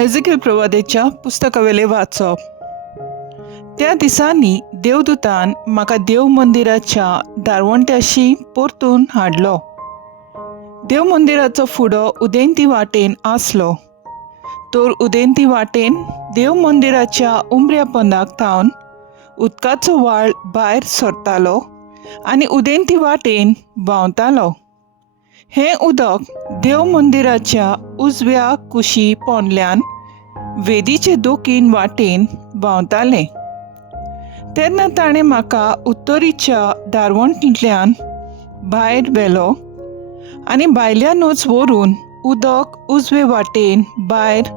एझेकिएल प्रवादेच्या पुस्तकावेले वाचप. त्या दिसांनी देवदूतान म्हाका देव मंदिराच्या दारवंट्याशी परतून हाडलो. देव मंदिराचो फुडो उदेंती वाटेन आसलो. तर उदेंती वाटेन देव मंदिराच्या उमऱ्या पोंदाक थावन उदकाचो व्हाळ भायर सरतालो आनी उदेंती वाटेन व्हांवतालो. हें उदक देव मंदिराच्या उजव्या कुशी पोंदल्यान वेदीचे दोकीन वाटेन व्हांवतालें. तेन्ना ताणें म्हाका उत्तरीच्या दारवंट्यातल्यान भायर व्हेलो आनी भायल्यानूच व्हरून उदक उजवे वाटेन भायर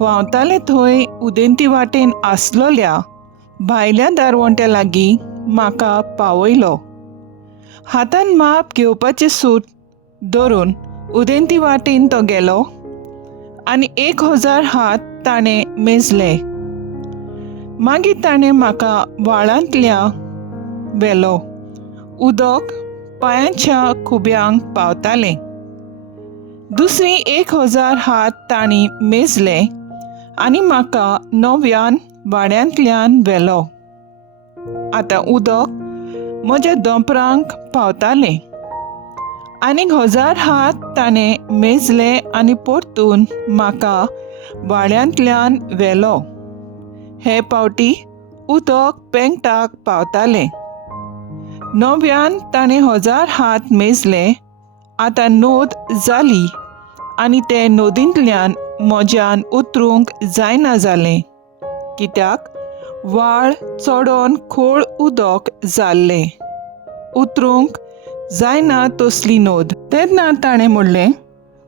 व्हांवतालें थंय उदेंती वाटेन आसलोल्या भायल्या दारवंट्या लागीं म्हाका पावयलो. हातान माप घेवपाचें सूट धरून उदेंती वाटेन तो गेलो आनी 1000 हात ताणें मेजले. मागीर ताणें म्हाका व्हाळांतल्या व्हेलो. उदक पांयाच्या खुब्यांक पावतालें. दुसरी 1000 हात तांणी मेजले आनी म्हाका नव्यान व्हाळांतल्यान व्हेलो. आतां उदक म्हज्या दोंपरांक पावतालें. आनीक 1000 हात ताणें मेजले आनी परतून म्हाका व्हाळांतल्यान व्हेलो. हे पावटी उदक पेंगटाक पावतालें. नव्यान ताणें 1000 हात मेजले. आतां नोद जाली आनी ते नोदींतल्यान म्हज्यान उतरूंक जायना जालें, कित्याक व्हाळ चोडोन खोल उदक जाल्लें. उतरूंक जायना तसली नोद. तेन्ना ताणें म्हणलें,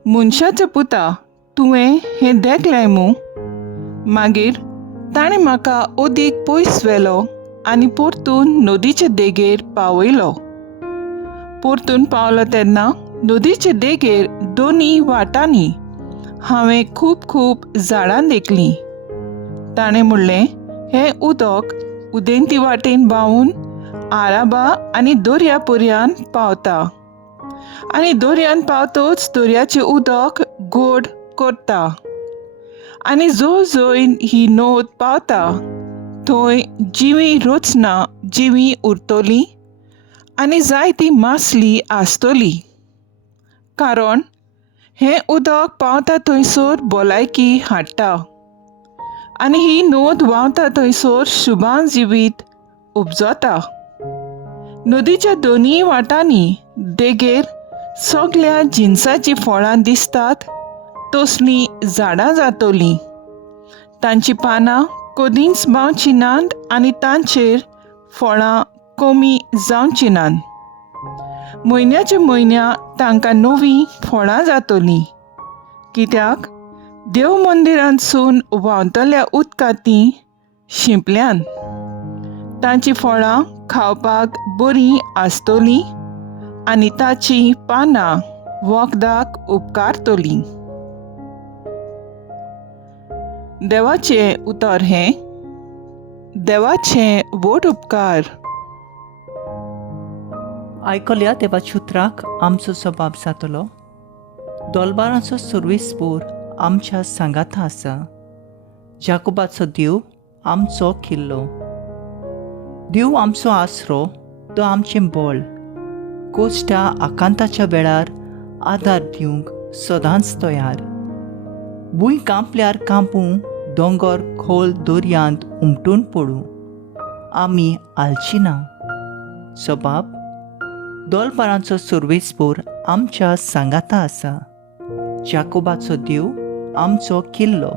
मनशाच्या पुता, तुवें हें देखलें मूं? मागीर ताणें म्हाका ओदीक पयस व्हेलो आनी परतून नदीचे देगेर पावयलो. परतून पावलो तेन्ना नदीचे देगेर दोनी वाटांनी हांवें खूब झाडां देखलीं. ताणें म्हणलें, हें उदक उदेंती वाटेन व्हांवून आराबा आनी दर्या पर्यंत पावता आनी दर्यान पावतच दर्याचें उदक गोड करता. आनी जंय ही नोद पावता थंय जिवी रचना जिवी उरतली आनी जायती मासली आसतली. कारण हें उदक पावता थंयसर भलायकी हाडटा आनी ही नोद व्हांवता थंयसर शुभां जिवीत उपजता. नदीच्या दोनी वाटांनी देगेर सगळ्या जिनसाची फळां दिसतात तसलीं झाडां जातलीं. तांची पानां कदींच बावची नात आनी तांचेर फळां कमी जावची नात. म्हयन्याच्या म्हयन्या तांकां नवीं फळां जातलीं, कित्याक देव मंदिरांतसून व्हांवतल्या उदकांती शिंपल्यान. तांची फळां खावपाक बरीं आसतलीं आनी ताची पानां वखदाक उपकारतलीं. देवाचें उतर हें. देवाचें व्हड उपकार. आयकल्या देवाच्या उतराक आमचो सबाब जातलो. दोलबारांचो सर्वेस्पोर आमच्या सांगाता आसा. जाकोबाचो देव आमचो किल्लो. देव आमचो आसरो, तो आमचें बळ. कोश्टा आकांताच्या वेळार आदार दिवंक सदांच तयार. भूंय कांपल्यार कांपूं, दोंगर खोल दर्यांत उमटून पडूं, आमी आलची ना. सबाब, दोलबारांचो सर्वेस्पोर आमच्या सांगाता आसा. जाकोबाचो देव आमचो किल्लो.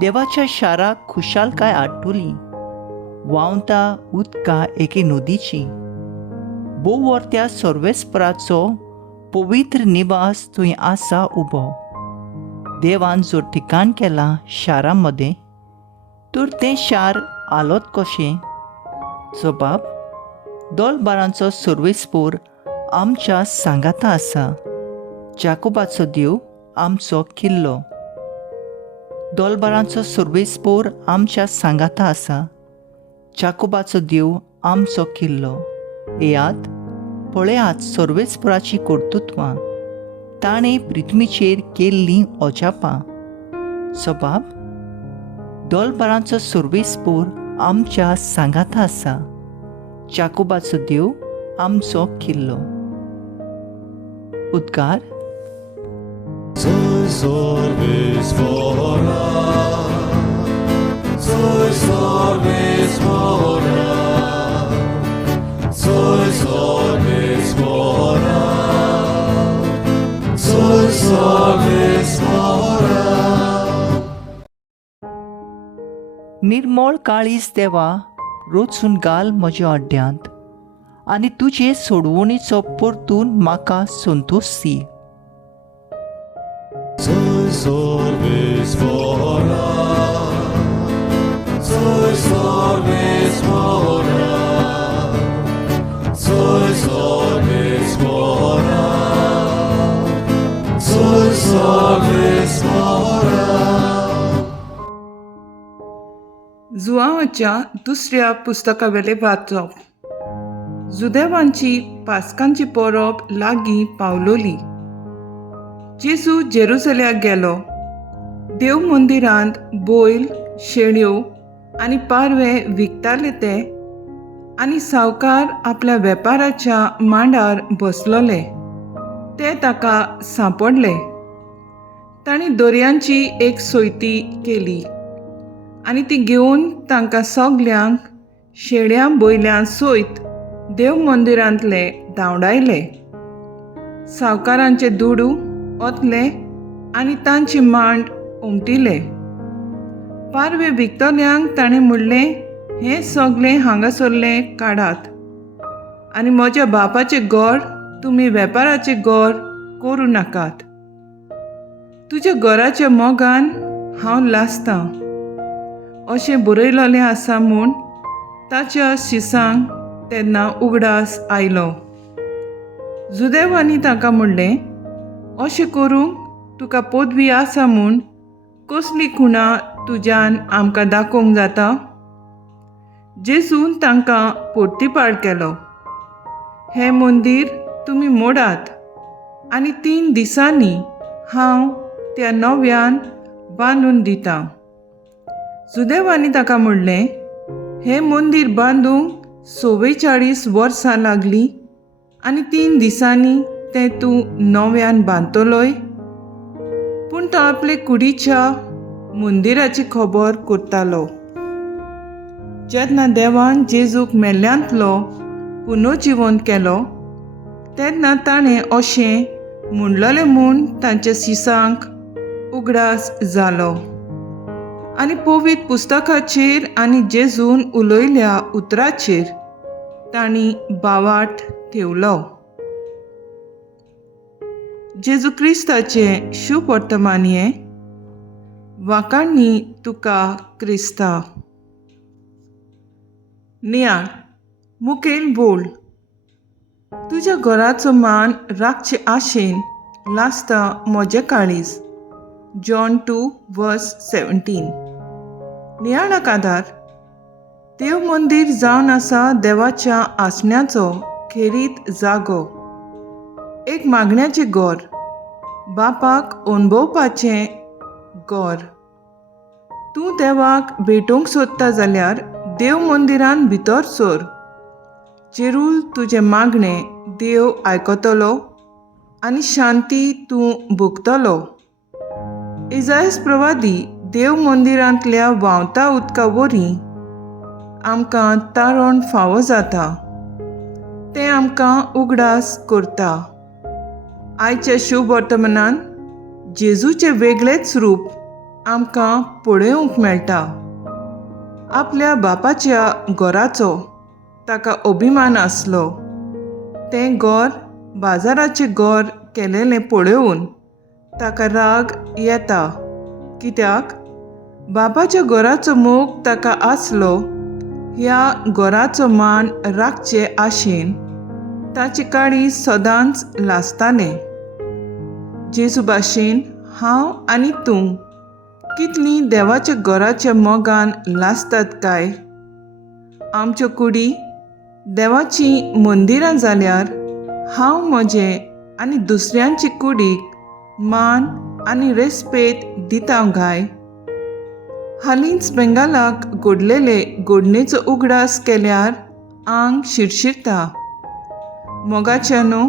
देवाच्या शाराक खुशालकाय हाडटली. व्हांवता उदका एके नदीची. बोवर्त्या सर्वेस्पराचो पवित्र निवास थंय आसा उबो. देवान जो ठिकाण केलां शारा मदें, तर तें शार आलोत कशें. सबाब, दोलबारांचो सर्वेस्पोर आमच्या सांगाता आसा. जाकोबाचो देव आमचो किल्लो. दोलबारांचो सर्वेस्पोर आमच्या सांगाता आसा. जाकोबाचो देव आमचो किल्लो. येयात, पळयात सर्वेस्पराची कर्तुत्वां. ताणें पृथ्वीचेर केल्लीं अजापां. स्वभाव दोलबारांचो सर्वेस्पोर आमच्या सांगाता आसा. चाकोबाचो देव आमचो किल्लो. उद्गार. Soy sorbes mora, soy sorbes mora, soy sorbes mora, soy sorbes mora. निर्मळ काळीज देवा रोचून घाल म्हज्या अड्ड्यांत आनी तुजे सोडवणीचो परतून म्हाका संतोश दी. Soy sorbes mora, soy sorbes mora, soy sorbes mora, soy sorbes mora. जुआंवाच्या दुसऱ्या पुस्तकावेले वाचप. जुदेवांची पासकांची परब लागीं पावलोली. जेजू जेरुसल्याक गेलो. देव मंदिरांत बैल, शेळयो आनी पारवे विकताले ते, आनी सावकार आपल्या वेपाराच्या मांडार बसलोले. ते ताका सांपडले. तांणी दोरयांची एक सोयती केली आनी ती घेवन तांकां सगल्यांक शेळ्यां बैल्यां सयत देव मंदिरांतले धांवडायले. सावकारांचे दुडू ओतले आनी तांची मांड उमटिले. पारवे विकतल्यांक ताणें म्हणलें, हें सगळें हांगासरलें काडात आनी म्हज्या बापाचें घर तुमी वेपाराचें घर करूं नाकात. तुज्या घराच्या मोगान हांव लासतां अशें बरयलोलें आसा म्हूण ताच्या शिसांक तेन्ना उगडास आयलो. जुदेवांनी ताका म्हणलें, अशें करूंक तुका पदवी आसा म्हूण कसली खुणां तुज्यान आमकां दाखोवंक जाता? जेजून तांकां पोर्तिपाड केलो. हें मंदीर तुमी मोडात आनी 3 दिसांनी हांव त्या नव्यान बांदून दितां. जुदेवांनी ताका म्हणलें, हें मंदीर बांदूंक 44 वर्सां लागलीं आनी 3 दिसांनी तें तूं नव्यान बांदतलोय? पूण तो आपले कुडीच्या मंदिराची खबर करतालो. जेन्ना देवान जेजूक मेल्ल्यांतलो पुनर्जिवंत केलो तेन्ना ताणें अशें म्हणलोलें म्हूण तांच्या शिसांक उगडास जालो. आनी पवित्र पुस्तकाचेर आनी जेजून उलयल्या उतराचेर तांणी बावाट ठेवलो. जेजू क्रिस्ताचें शुभ वर्तमान हें. वाकाणणी तुका क्रिस्ता. नियाळ मुखेल बोल. तुज्या घराचो मान राखचे आशेन लासता म्हजें काळीज. जॉन 2:17. नियाळाक आदार. देव मंदीर जावन आसा देवाच्या आसण्याचो खेरीत जागो. एक मागण्याचें घर, बापाक अणभवपाचें घर. तूं देवाक भेटोवंक सोदता जाल्यार देव मंदिरान भितर सर. चिरूल तुजें मागणें देव आयकतलो आनी शांती तूं भोगतलो. इजायास प्रवादी देव मंदिरांतल्या व्हांवता उदका वरीं आमकां तारण फावो जाता. तें आमकां उगडास करता. आयच्या शुभ वर्तमानान जेजूचें वेगळेंच रूप आमकां पळोवंक मेळटा. आपल्या बापाच्या घराचो ताका अभिमान आसलो. तें घर बाजाराचें घर केलेलें पळोवन ताका राग येता. कित्याक बापाच्या घराचो मोग ताका आसलो. ह्या घराचो मान राखचे आशेन ताची काळी सदांच लासतालें. जेजू भाशेन हांव आनी तूं कितलीं देवाच्या घराच्या मोगान लासतात काय? आमच्यो कुडी देवाचीं मंदिरां जाल्यार हांव म्हजें आनी दुसऱ्यांची कुडीक मान आनी रेस्पेद दिता काय? हालींच बेंगालाक घडलेले घडणेचो उगडास केल्यार आंग शिरशिरता. मोगाच्यानो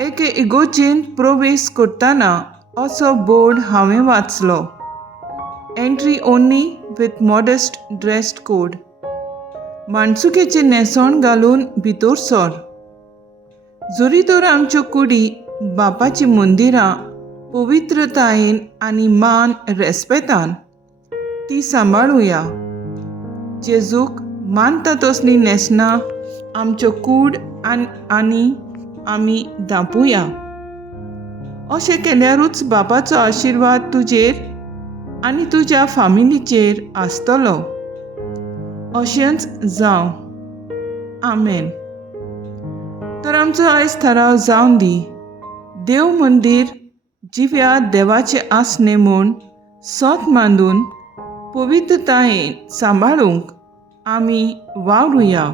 एके इगोर्जेंत प्रवेश करतना असो बोर्ड हांवें वाचलो. Entry only with modest dressed code. माणसुकेचें न्हेसोण घालून भितर सर. जोरी तर आमच्यो कुडी बापाची मंदिरां पवित्रतायेन आनी मान रेस्पेतान ती सांबाळुया. जेजूक मानता तसली न्हेसणां आमच्यो कूड आनी आमी धांपुया. अशें केल्यारूच बापाचो आशिर्वाद तुजेर आनी तुज्या फामिलीचेर आसतलो. अशेंच जावं. आमेन. तर आमचो आयज थाराव जावन दी. देव मंदिर जिव्या देवाचें आसणें म्हूण सोत मांडून पवित्रतायेन सांबाळूंक आमी वावरुया.